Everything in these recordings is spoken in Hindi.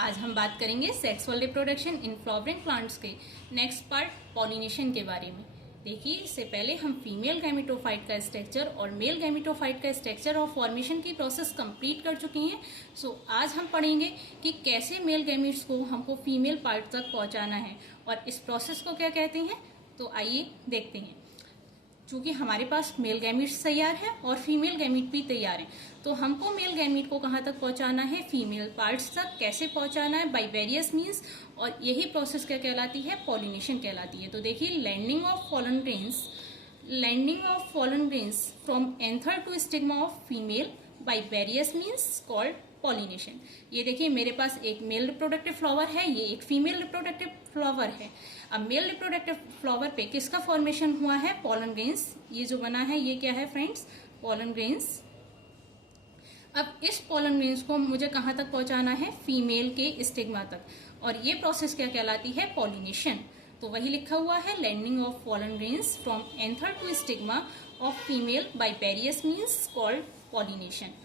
आज हम बात करेंगे sexual reproduction in flowering plants के नेक्स्ट पार्ट पॉलिनेशन के बारे में। देखिए, इससे पहले हम फीमेल गैमेटोफाइट का स्ट्रक्चर और मेल गैमेटोफाइट का स्ट्रक्चर और फॉर्मेशन की प्रोसेस कंप्लीट कर चुकी हैं। आज हम पढ़ेंगे कि कैसे मेल गैमेट्स को हमको फीमेल पार्ट तक पहुंचाना है और इस प्रोसेस को क्या कहते हैं। तो आइए देखते हैं। चूंकि हमारे पास मेल गैमीट्स तैयार है और फीमेल गैमीट भी तैयार है, तो हमको मेल गैमीट को कहाँ तक पहुंचाना है, फीमेल पार्ट्स तक कैसे पहुंचाना है, बाय वेरियस मीन्स। और यही प्रोसेस क्या कहलाती है, पॉलिनेशन कहलाती है। तो देखिए, landing of pollen grains from anther to stigma of female by various means called pollination. ये देखिए, मेरे पास एक मेल रिप्रोडक्टिव फ्लावर है, ये एक फीमेल रिप्रोडक्टिव फ्लावर है। अब मेल रिप्रोडक्टिव फ्लावर पे किसका फॉर्मेशन हुआ है, पॉलन ग्रेन्स। ये जो बना है ये क्या है फ्रेंड्स, पॉलन ग्रेन्स। अब इस पॉलन ग्रेन्स को मुझे कहाँ तक पहुंचाना है, फीमेल के स्टिग्मा तक, और ये प्रोसेस क्या कहलाती है, पॉलिनेशन। तो वही लिखा हुआ है, landing of pollen grains from anther to stigma of female by various means called pollination.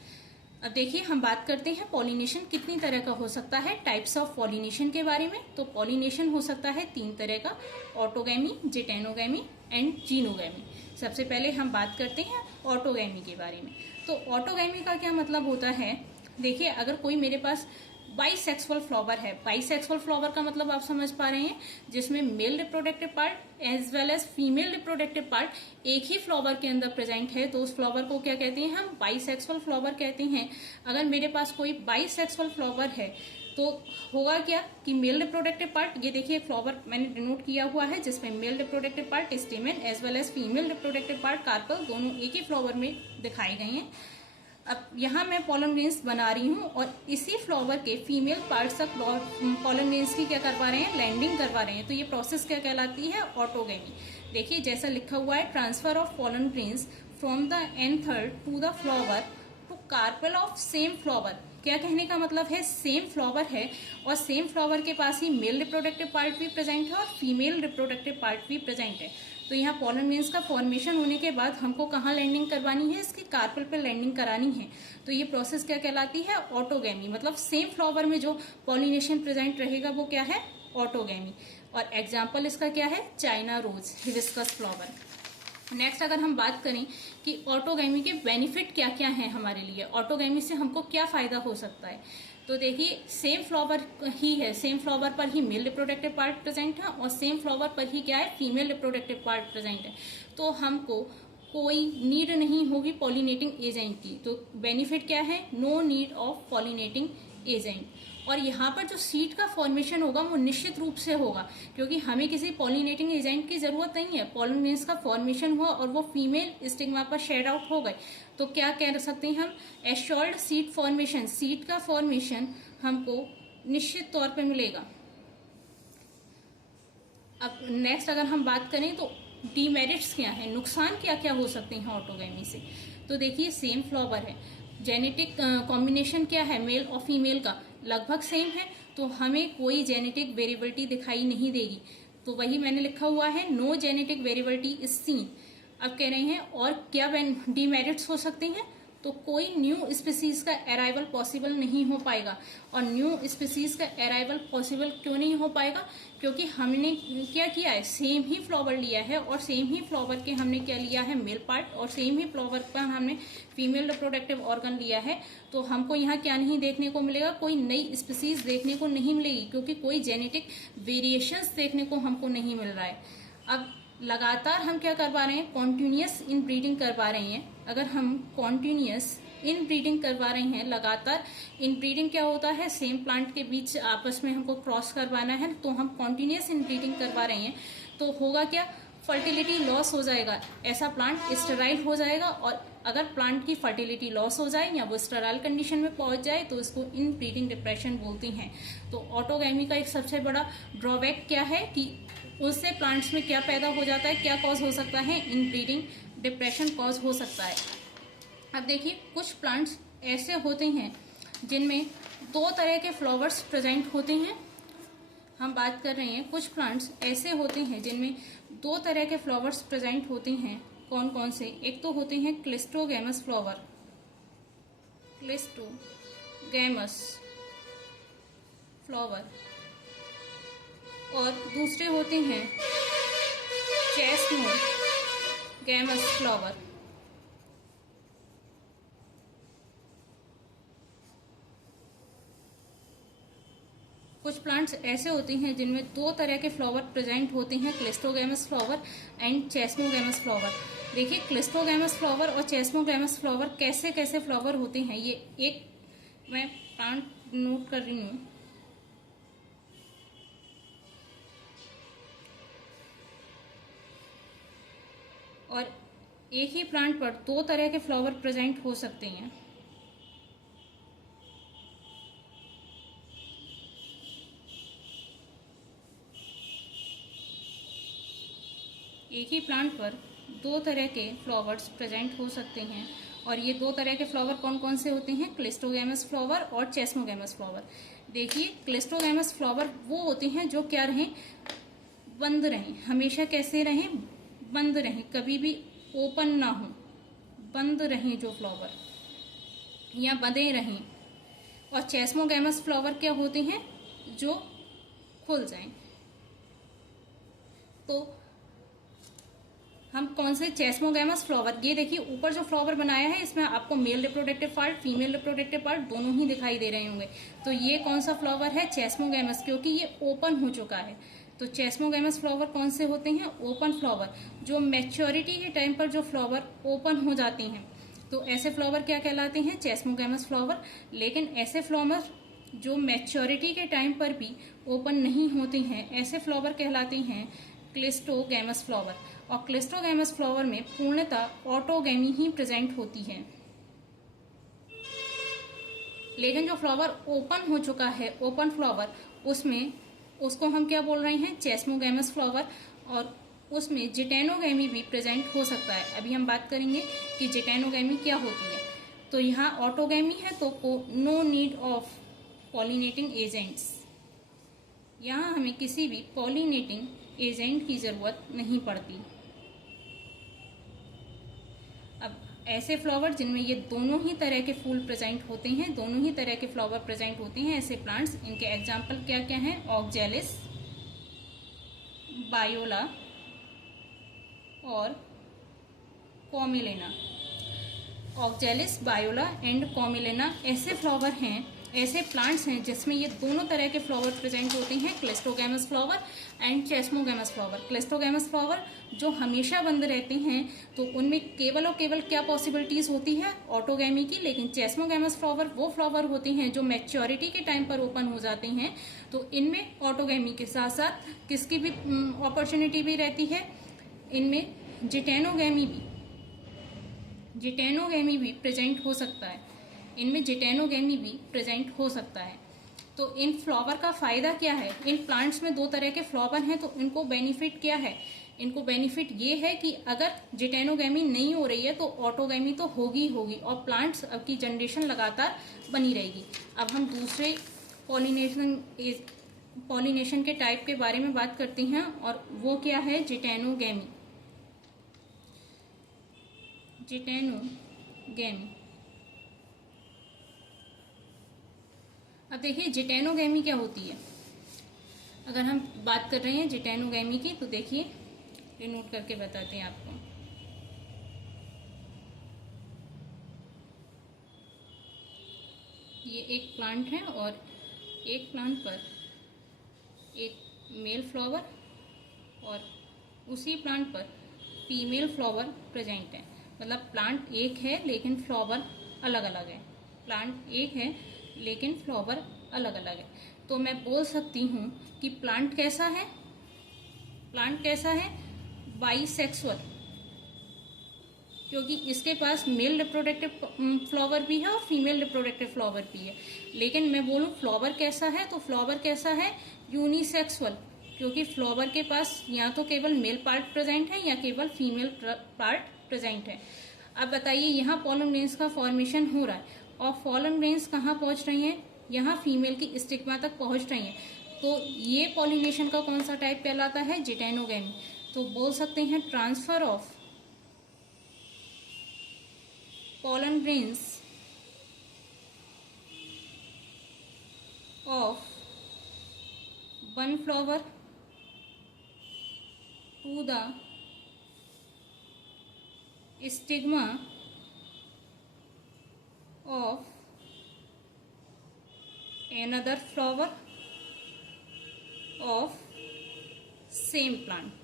अब देखिए, हम बात करते हैं पॉलिनेशन कितनी तरह का हो सकता है, टाइप्स ऑफ पॉलिनेशन के बारे में। तो पॉलिनेशन हो सकता है 3 तरह का, ऑटोगैमी, जिटेनोगैमी एंड जीनोगैमी। सबसे पहले हम बात करते हैं ऑटोगैमी के बारे में। तो ऑटोगैमी का क्या मतलब होता है, देखिए, अगर कोई मेरे पास बाइसेक्सुअल फ्लावर है, बाइसेक्सुअल फ्लावर का मतलब आप समझ पा रहे हैं, जिसमें male reproductive part as well as female reproductive part एक ही फ्लावर के अंदर प्रेजेंट है, तो उस फ्लावर को क्या कहते हैं, हम बाइसेक्सुअल फ्लावर कहते हैं। अगर मेरे पास कोई बाइसेक्सुअल फ्लावर है तो होगा क्या कि मेल रिप्रोडक्टिव पार्ट, ये देखिए फ्लावर मैंने डिनोट किया हुआ है जिसमें male reproductive part stamen as well as female reproductive part carpel दोनों एक ही फ्लावर में दिखाए गए हैं। अब यहाँ मैं पॉलन ग्रेन्स बना रही हूँ और इसी फ्लावर के फीमेल पार्ट्स तक पॉलन ग्रेन्स की क्या करवा रहे हैं, लैंडिंग करवा रहे हैं। तो ये प्रोसेस क्या कहलाती है, ऑटोगैमी। देखिए, जैसा लिखा हुआ है, transfer of pollen grains from the anther to the flower to carpel of same flower. क्या कहने का मतलब है, सेम फ्लावर है और सेम फ्लावर के पास ही मेल रिप्रोडक्टिव पार्ट भी प्रेजेंट है और फीमेल रिप्रोडक्टिव पार्ट भी प्रेजेंट है। तो यहाँ पॉलन ग्रेन्स का फॉर्मेशन होने के बाद हमको कहाँ लैंडिंग करवानी है, इसकी कार्पेल पे लैंडिंग करानी है। तो ये प्रोसेस क्या कहलाती है, ऑटोगैमी। मतलब सेम फ्लावर में जो पॉलिनेशन प्रेजेंट रहेगा वो क्या है, ऑटोगैमी। और एग्जाम्पल इसका क्या है, China rose, hibiscus flower. Next अगर हम बात करें कि ऑटोगैमी के बेनिफिट क्या क्या हैं हमारे लिए, ऑटोगैमी से हमको क्या फायदा हो सकता है। तो देखिए, सेम फ्लावर ही है, सेम फ्लावर पर ही मेल रिप्रोडक्टिव पार्ट प्रेजेंट है और सेम फ्लावर पर ही क्या है, फीमेल रिप्रोडक्टिव पार्ट प्रेजेंट है। तो हमको कोई नीड नहीं होगी पॉलिनेटिंग एजेंट की। तो बेनिफिट क्या है, no need of pollinating agent. और यहाँ पर जो सीड का फॉर्मेशन होगा वो निश्चित रूप से होगा, क्योंकि हमें किसी पॉलिनेटिंग एजेंट की जरूरत नहीं है। पॉलन ग्रेन्स का फॉर्मेशन हुआ और वो फीमेल स्टिग्मा पर शेड आउट हो गए, तो क्या कह सकते हैं हम, एश्योर्ड सीड फॉर्मेशन। सीड का फॉर्मेशन हमको निश्चित तौर पे मिलेगा। अब नेक्स्ट अगर हम बात करें तो डीमेरिट्स क्या है, नुकसान क्या क्या हो सकते हैं ऑटोगैमी से। तो देखिए, सेम फ्लावर है, जेनेटिक कॉम्बिनेशन क्या है, मेल और फीमेल का लगभग सेम है, तो हमें कोई जेनेटिक वेरिएबिलिटी दिखाई नहीं देगी। तो वही मैंने लिखा हुआ है, no genetic variability is seen. अब कह रहे हैं और क्या डीमेरिट्स हो सकते हैं, तो कोई न्यू स्पीसीज का अराइवल पॉसिबल नहीं हो पाएगा। और न्यू स्पीसीज का अराइवल पॉसिबल क्यों नहीं हो पाएगा, क्योंकि हमने क्या किया है, सेम ही फ्लावर लिया है और सेम ही फ्लावर के हमने क्या लिया है, मेल पार्ट, और सेम ही फ्लावर पर हमने फीमेल रिप्रोडक्टिव ऑर्गन लिया है। तो हमको यहाँ क्या नहीं देखने को मिलेगा, कोई नई स्पीसीज देखने को नहीं मिलेगी, क्योंकि कोई जेनेटिक वेरिएशंस देखने को हमको नहीं मिल रहा है। अब लगातार हम क्या करवा रहे हैं, कॉन्टिन्यूस इन ब्रीडिंग करवा रहे हैं। अगर हम कॉन्टिन्यूस इन ब्रीडिंग करवा रहे हैं, लगातार इन ब्रीडिंग क्या होता है, सेम प्लांट के बीच आपस में हमको क्रॉस करवाना है, तो हम कॉन्टिन्यूस इन ब्रीडिंग करवा रहे हैं, तो होगा क्या, फर्टिलिटी लॉस हो जाएगा, ऐसा प्लांट स्टेराइल हो जाएगा। और अगर प्लांट की फर्टिलिटी लॉस हो जाए या वो स्टेराइल कंडीशन में पहुंच जाए तो इसको इन ब्रीडिंग डिप्रेशन बोलती हैं। तो ऑटोगैमी का एक सबसे बड़ा ड्रॉबैक क्या है कि उससे प्लांट्स में क्या पैदा हो जाता है, क्या कॉज हो सकता है, इन ब्रीडिंग डिप्रेशन कॉज हो सकता है। अब देखिए, कुछ प्लांट्स ऐसे होते हैं जिनमें 2 तरह के फ्लावर्स प्रेजेंट होते हैं। हम बात कर रहे हैं, कुछ प्लांट्स ऐसे होते हैं जिनमें 2 तरह के फ्लावर्स प्रेजेंट होते हैं। कौन कौन से, एक तो होते हैं क्लिस्टोगैमस फ्लावर, क्लिस्टोगैमस फ्लावर और दूसरे होते हैं चेस्मोगैमस फ्लावर। कुछ प्लांट्स ऐसे होते हैं जिनमें दो तरह के फ्लावर प्रेजेंट होते हैं, cleistogamous flower and chasmogamous flower. देखिए क्लिस्टोगैमस फ्लावर और चेस्मोगैमस फ्लावर कैसे कैसे फ्लावर होते हैं, ये एक मैं प्लांट नोट कर रही हूँ। और एक ही प्लांट पर दो तरह के फ्लावर प्रेजेंट हो सकते हैं। एक ही प्लांट पर दो तरह के फ्लावर्स प्रेजेंट हो सकते हैं। और ये दो तरह के फ्लावर कौन कौन से होते हैं, क्लिस्टोगैमस फ्लावर और चेस्मोगैमस फ्लावर। देखिए क्लिस्टोगैमस फ्लावर वो होते हैं जो क्या रहें, बंद रहें, हमेशा कैसे रहें, बंद रहें, कभी भी ओपन ना हो, बंद रहें जो फ्लावर या बंधे रहें। और चेस्मोगैमस फ्लावर क्या होते हैं, जो खुल जाएं। तो हम कौन से चेस्मोगैमस फ्लावर, ये देखिए ऊपर जो फ्लावर बनाया है इसमें आपको mail reproductive part female reproductive part दोनों ही दिखाई दे रहे होंगे। तो ये कौन सा फ्लावर है, चेस्मोगैमस, क्योंकि ये ओपन हो चुका है। तो चेस्मोगैमस फ्लावर कौन से होते हैं, ओपन फ्लावर, जो मैच्योरिटी के टाइम पर जो फ्लावर ओपन हो जाते हैं। तो ऐसे फ्लावर क्या कहलाते हैं, चेस्मोगैमस फ्लावर। लेकिन ऐसे फ्लावर जो मैच्योरिटी के टाइम पर भी ओपन नहीं होते हैं, ऐसे फ्लावर कहलाते हैं क्लिस्टोगैमस फ्लावर। और क्लिस्टोगैमस फ्लावर में पूर्णतः ऑटोगैमी ही प्रेजेंट होती है। लेकिन जो फ्लावर ओपन हो चुका है, ओपन फ्लावर, उसको हम क्या बोल रहे हैं, चेस्मोगैमस फ्लावर। और उसमें जिटेनोगैमी भी प्रेजेंट हो सकता है। अभी हम बात करेंगे कि जिटेनोगैमी क्या होती है। तो यहाँ ऑटोगैमी है तो no need of pollinating agents, यहाँ हमें किसी भी पॉलिनेटिंग एजेंट की जरूरत नहीं पड़ती। अब ऐसे फ्लावर जिनमें ये दोनों ही तरह के फूल प्रेजेंट होते हैं, दोनों ही तरह के फ्लावर प्रेजेंट होते हैं, ऐसे प्लांट्स, इनके एग्जाम्पल क्या क्या हैं, ऑक्जेलिस, बायोला और कॉमिलेना। ऑक्जेलिस, बायोला एंड कॉमिलेना ऐसे फ्लावर हैं, ऐसे प्लांट्स हैं जिसमें ये दोनों तरह के फ्लावर प्रेजेंट होते हैं, cleistogamous flower and chasmogamous flower. Cleistogamous flower जो हमेशा बंद रहते हैं, तो उनमें केवल और केवल क्या पॉसिबिलिटीज होती है, ऑटोगैमी की। लेकिन चेस्मोगैमस फ्लावर वो फ्लावर होते हैं जो मैच्योरिटी के टाइम पर ओपन हो जाते हैं, तो इनमें ऑटोगैमी के साथ साथ किसकी भी अपॉर्चुनिटी भी रहती है, इनमें जिटेनोगैमी भी प्रेजेंट हो सकता है, इनमें जिटेनोगैमी भी प्रेजेंट हो सकता है। तो इन फ्लावर का फायदा क्या है, इन प्लांट्स में दो तरह के फ्लावर हैं तो इनको बेनिफिट क्या है, इनको बेनिफिट ये है कि अगर जिटेनोगैमी नहीं हो रही है तो ऑटोगैमी तो होगी होगी, और प्लांट्स अब की जनरेशन लगातार बनी रहेगी। अब हम दूसरे पॉलिनेशन के टाइप के बारे में बात करते हैं, और वो क्या है, जिटेनोगैमी। अब देखिए जिटेनोगैमी क्या होती है। अगर हम बात कर रहे हैं जिटेनोगैमी की, तो देखिए ये नोट करके बताते हैं आपको। ये एक प्लांट है और एक प्लांट पर एक मेल फ्लावर और उसी प्लांट पर फीमेल फ्लावर प्रेजेंट है। मतलब प्लांट एक है लेकिन फ्लावर अलग अलग है, प्लांट एक है लेकिन फ्लावर अलग अलग है। तो मैं बोल सकती हूँ कि प्लांट कैसा है, बाइसेक्सुअल, क्योंकि इसके पास मेल रिप्रोडक्टिव फ्लावर भी है और फीमेल रिप्रोडक्टिव फ्लावर भी है। लेकिन मैं बोलूँ फ्लावर कैसा है, तो फ्लावर कैसा है, यूनिसेक्सुअल, क्योंकि फ्लावर के पास या तो केवल मेल पार्ट प्रेजेंट है या केवल फीमेल पार्ट प्रेजेंट है। अब बताइए यहाँ पॉलन ग्रेन्स का फॉर्मेशन हो रहा है और पॉलन ग्रेन्स कहाँ पहुँच रही हैं, यहाँ फीमेल की स्टिग्मा तक पहुँच रही हैं। तो ये पॉलिनेशन का कौन सा टाइप कहलाता है, जिटेनोगैमी। तो बोल सकते हैं transfer of pollen grains of one flower to the stigma of another flower of same plant।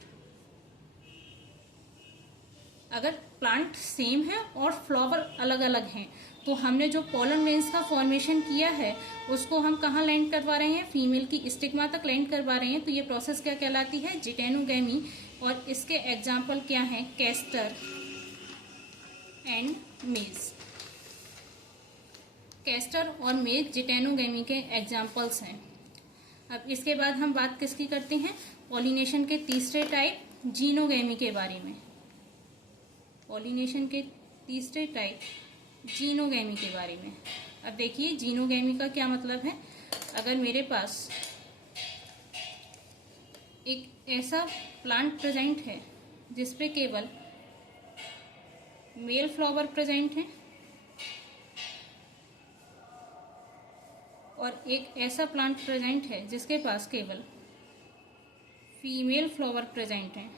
अगर प्लांट सेम है और फ्लावर अलग अलग हैं तो हमने जो पोलन ग्रेन्स का फॉर्मेशन किया है उसको हम कहाँ लैंड करवा रहे हैं, फीमेल की स्टिग्मा तक लैंड करवा रहे हैं। तो ये प्रोसेस क्या कहलाती है, जिटेनोगैमी। और इसके एग्जाम्पल क्या हैं, कैस्टर एंड मेज। कैस्टर और मेज जिटेनोगैमी के एग्जाम्पल्स हैं। अब इसके बाद हम बात किसकी करते हैं, पॉलिनेशन के तीसरे टाइप जीनोगैमी के बारे में। पॉलिनेशन के तीसरे टाइप जीनोगैमी के बारे में। अब देखिए जीनोगैमी का क्या मतलब है। अगर मेरे पास एक ऐसा प्लांट प्रेजेंट है जिसपे केवल मेल फ्लावर प्रेजेंट है और एक ऐसा प्लांट प्रेजेंट है जिसके पास केवल फीमेल फ्लावर प्रेजेंट है,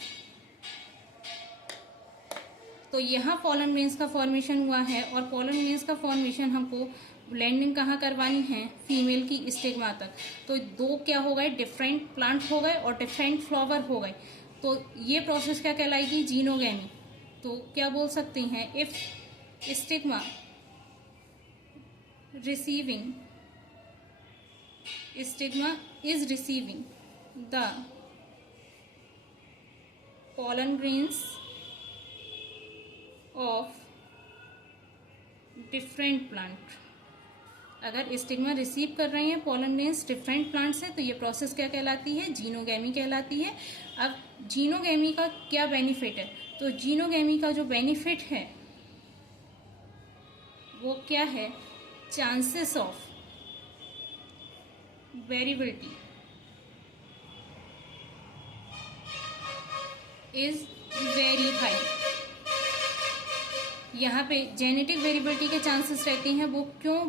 तो यहाँ पोलन ग्रेन्स का फॉर्मेशन हुआ है। और पोलन ग्रेन्स का फॉर्मेशन हमको लैंडिंग कहाँ करवानी है, फीमेल की स्टिग्मा तक। तो दो क्या हो गए, डिफरेंट प्लांट हो गए और डिफरेंट फ्लावर हो गए। तो ये प्रोसेस क्या कहलाएगी, जीनोगैमी। तो क्या बोल सकते हैं, if stigma is receiving the pollen grains of different plant. अगर स्टिग्मा रिसीव कर रहे हैं पोलन ग्रेन्स डिफरेंट प्लांट से तो ये प्रोसेस क्या कहलाती है, जीनोगैमी कहलाती है। अब जीनोगैमी का क्या बेनिफिट है, तो जीनोगैमी का जो बेनिफिट है वो क्या है, chances of variability is very high. यहाँ पे जेनेटिक वेरिएबिलिटी के चांसेस रहते हैं, वो क्यों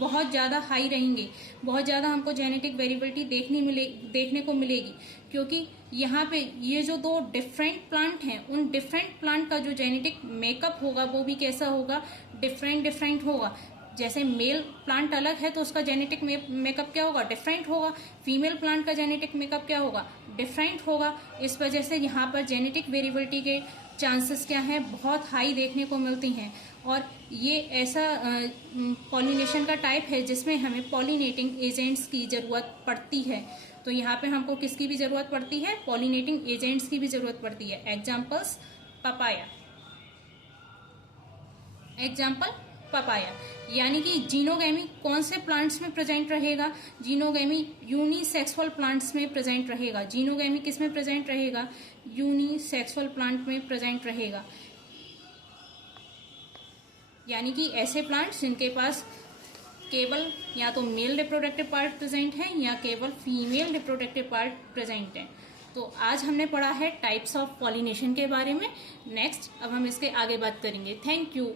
बहुत ज़्यादा हाई रहेंगे, बहुत ज़्यादा हमको जेनेटिक वेरिएबिलिटी देखने को मिलेगी, क्योंकि यहाँ पे ये जो दो डिफरेंट प्लांट हैं उन डिफरेंट प्लांट का जो जेनेटिक मेकअप होगा वो भी कैसा होगा, डिफरेंट होगा। जैसे मेल प्लांट अलग है तो उसका जेनेटिक मेकअप क्या होगा, डिफरेंट होगा। फीमेल प्लांट का जेनेटिक मेकअप क्या होगा, डिफरेंट होगा। इस वजह से यहाँ पर जेनेटिक वेरिएबिलिटी के चांसेस क्या हैं, बहुत हाई देखने को मिलती हैं। और ये ऐसा पॉलिनेशन का टाइप है जिसमें हमें पॉलिनेटिंग एजेंट्स की ज़रूरत पड़ती है। तो यहाँ पे हमको किसकी भी ज़रूरत पड़ती है, पॉलिनेटिंग एजेंट्स की भी ज़रूरत पड़ती है। एग्जाम्पल्स पपाया, यानी कि जीनोगैमी कौन से प्लांट्स में प्रेजेंट रहेगा, जीनोगैमी यूनिसेक्सुअल प्लांट्स में प्रेजेंट रहेगा। जीनोगैमी किस में प्रेजेंट रहेगा, यूनिसेक्सुअल प्लांट में प्रेजेंट रहेगा। यानी कि ऐसे प्लांट्स जिनके पास केवल या तो मेल रिप्रोडक्टिव पार्ट प्रेजेंट है या केवल फीमेल रिप्रोडक्टिव पार्ट प्रेजेंट है। तो आज हमने पढ़ा है टाइप्स ऑफ पॉलिनेशन के बारे में। नेक्स्ट अब हम इसके आगे बात करेंगे। Thank you.